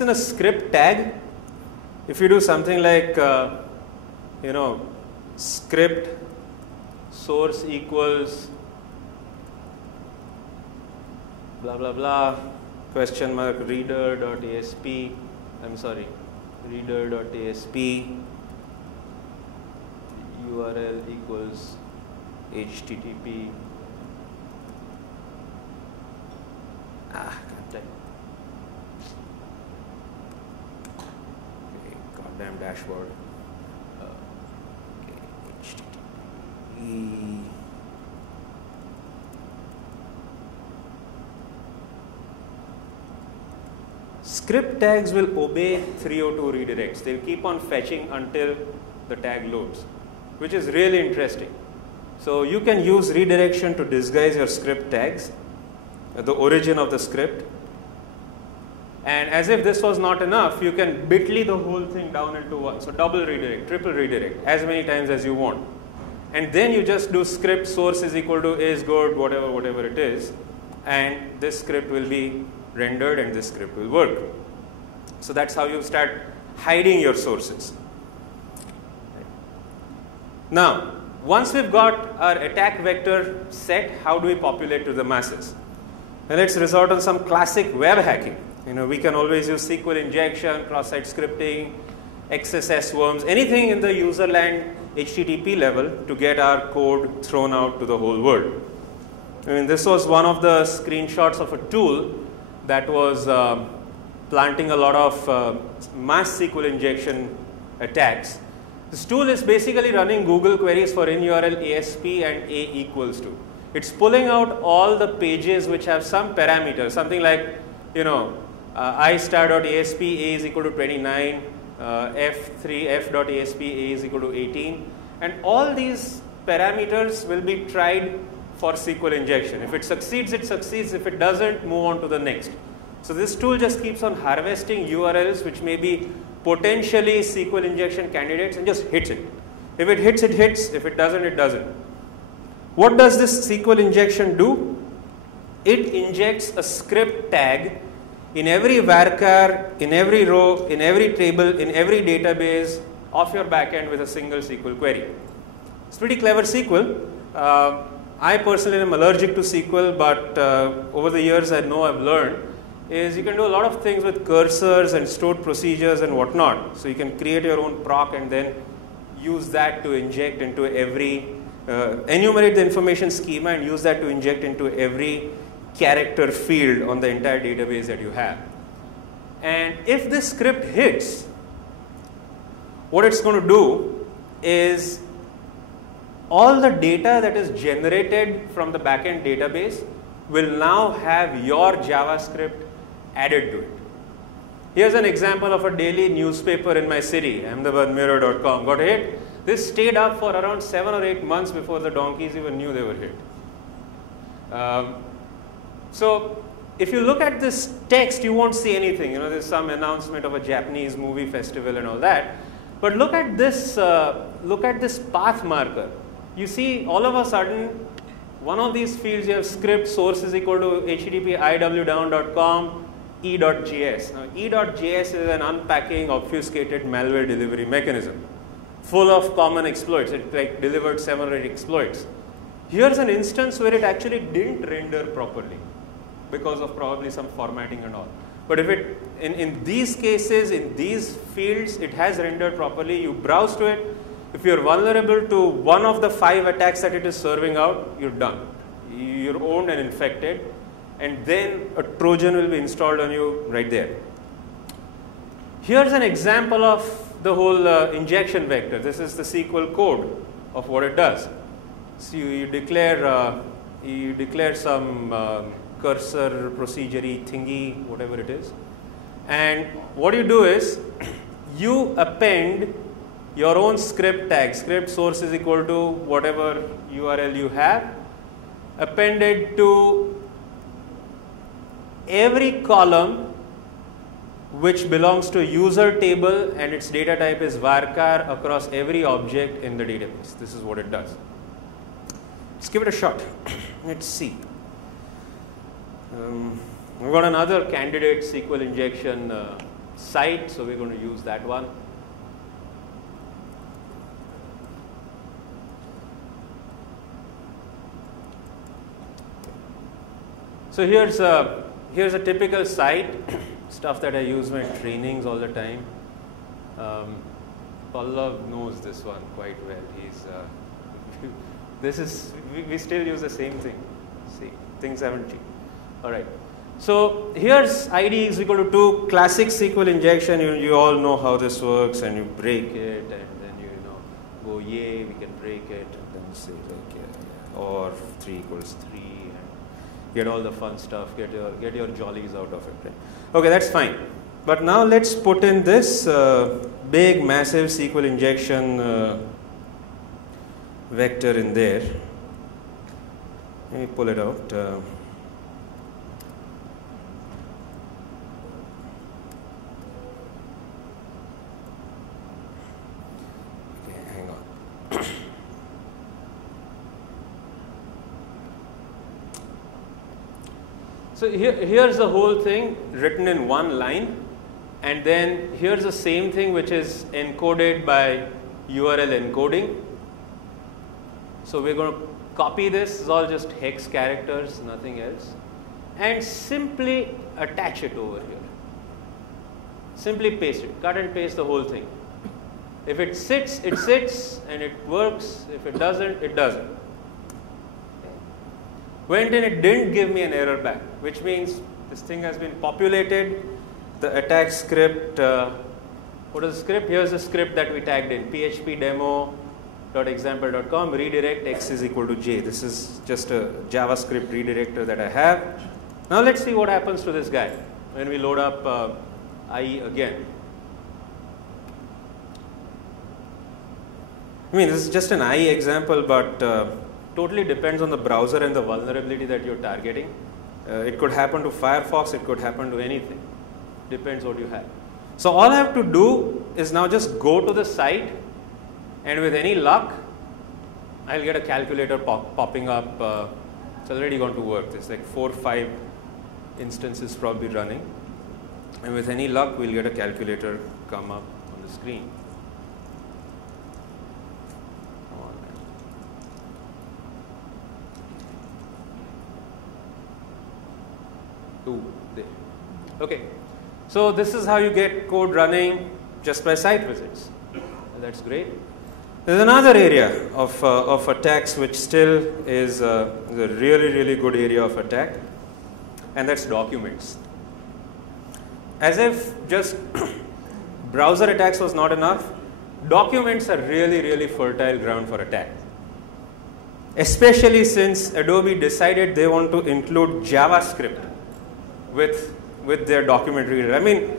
in a script tag, if you do something like script source equals blah blah blah question mark reader.asp, I'm sorry, reader.asp URL equals HTTP. Can't type. Okay, goddamn dashboard. Okay, HTTP. Script tags will obey 302 redirects. They'll keep on fetching until the tag loads, which is really interesting. So you can use redirection to disguise your script tags, the origin of the script. And as if this was not enough, you can bit.ly the whole thing down into one. So double redirect, triple redirect, as many times as you want. And then you just do script source is equal to is good, whatever it is. And this script will be rendered and this script will work. So that's how you start hiding your sources. Now, once we've got our attack vector set, how do we populate to the masses? Well, let's resort on some classic web hacking. We can always use SQL injection, cross-site scripting, XSS worms, anything in the user land HTTP level to get our code thrown out to the whole world. This was one of the screenshots of a tool that was planting a lot of mass SQL injection attacks. This tool is basically running Google queries for in URL ASP and A equals to. It's pulling out all the pages which have some parameter, something like, I star.asp A is equal to 29, F3 F.asp A is equal to 18, and all these parameters will be tried for SQL injection. If it succeeds, it succeeds. If it doesn't, move on to the next. So this tool just keeps on harvesting URLs which may be potentially SQL injection candidates and just hits it. If it hits, it hits. If it doesn't, it doesn't. What does this SQL injection do? It injects a script tag in every varchar, in every row, in every table, in every database of your backend with a single SQL query. It's pretty clever SQL. I personally am allergic to SQL, but over the years I know I've learned is you can do a lot of things with cursors and stored procedures and whatnot. So you can create your own proc and then use that to inject into every, enumerate the information schema and use that to inject into every character field on the entire database that you have. And if this script hits, what it's going to do is all the data that is generated from the backend database will now have your JavaScript added to it. Here's an example of a daily newspaper in my city, ahmedabadmirror.com, got hit. This stayed up for around 7 or 8 months before the donkeys even knew they were hit. So if you look at this text, you won't see anything. There's some announcement of a Japanese movie festival and all that. But look at this path marker. You see, all of a sudden, one of these fields you have script source is equal to http iwdown.com e.js. Now, e.js is an unpacking, obfuscated malware delivery mechanism full of common exploits. It delivered 7 or 8 exploits. Here's an instance where it actually didn't render properly because of probably some formatting and all. But if it, in these cases, in these fields, it has rendered properly, you browse to it. If you're vulnerable to one of the 5 attacks that it is serving out, you're done. You're owned and infected, and then a Trojan will be installed on you right there. Here's an example of the whole injection vector. This is the SQL code of what it does. So you declare some cursor procedure-y thingy, whatever it is, and what you do is you append your own script tag. Script source is equal to whatever URL you have, appended to every column which belongs to a user table and its data type is varchar across every object in the database. This is what it does. Let's give it a shot. Let's see. We've got another candidate SQL injection site, so we're going to use that one. So here's a typical site, stuff that I use in my trainings all the time. Pallav knows this one quite well. We still use the same thing. See, things haven't changed. All right. So here's ID is equal to 2. Classic SQL injection. You all know how this works, and you break it, and then you go yay, we can break it, and then say like yeah, or 3 equals 3, and get all the fun stuff. Get your jollies out of it. Right? Okay, that's fine. But now let's put in this big, massive SQL injection vector in there. Let me pull it out. Okay, hang on. So here's the whole thing written in one line. And then here's the same thing which is encoded by URL encoding. So we're going to copy this. It's all just hex characters, nothing else. And simply attach it over here. Simply paste it. Cut and paste the whole thing. If it sits, it sits and it works. If it doesn't, it doesn't. Went in, it didn't give me an error back, which means this thing has been populated. The attack script, what is the script? Here's the script that we tagged in, php demo.example.com, redirect x is equal to j. This is just a JavaScript redirector that I have. Now let's see what happens to this guy when we load up IE again. I mean, this is just an IE example, but totally depends on the browser and the vulnerability that you're targeting. It could happen to Firefox, it could happen to anything. Depends what you have. So all I have to do is now just go to the site, and with any luck, I'll get a calculator popping up. It's already going to work. There's like 4 or 5 instances probably running. And with any luck, we'll get a calculator come up on the screen. Come on, man. Two, there. Okay. So this is how you get code running just by site visits. That's great. There's another area of attacks which still is a really good area of attack, and that's documents. As if just browser attacks was not enough, documents are really fertile ground for attack. Especially since Adobe decided they want to include JavaScript with their document reader. I mean,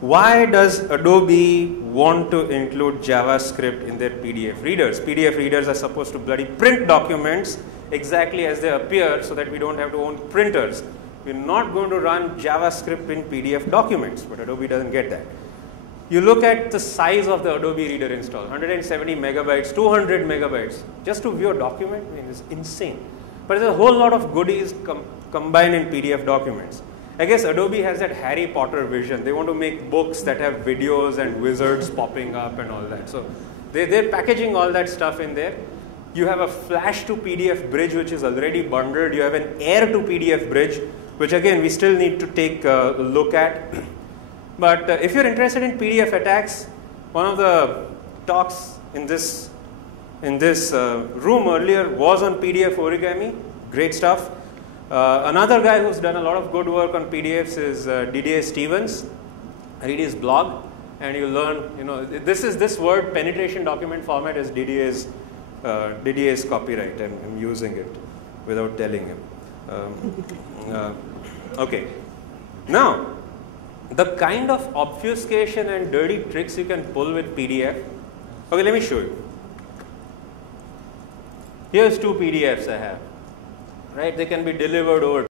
why does Adobe want to include JavaScript in their PDF readers? PDF readers are supposed to bloody print documents exactly as they appear so that we don't have to own printers. We're not going to run JavaScript in PDF documents, but Adobe doesn't get that. You look at the size of the Adobe Reader install, 170 megabytes, 200 megabytes, just to view a document. I mean, it's insane. But there's a whole lot of goodies combined in PDF documents. I guess Adobe has that Harry Potter vision. They want to make books that have videos and wizards popping up and all that. So they're packaging all that stuff in there. You have a Flash to PDF bridge which is already bundled. You have an Air to PDF bridge, which again we still need to take a look at. But if you're interested in PDF attacks, one of the talks in this room earlier was on PDF origami. Great stuff. Another guy who's done a lot of good work on PDFs is Didier Stevens. Read his blog, and you learn. This word penetration document format is Didier's copyright. I'm using it without telling him. Okay. Now, the kind of obfuscation and dirty tricks you can pull with PDF. Okay, let me show you. Here's 2 PDFs I have. Right, they can be delivered over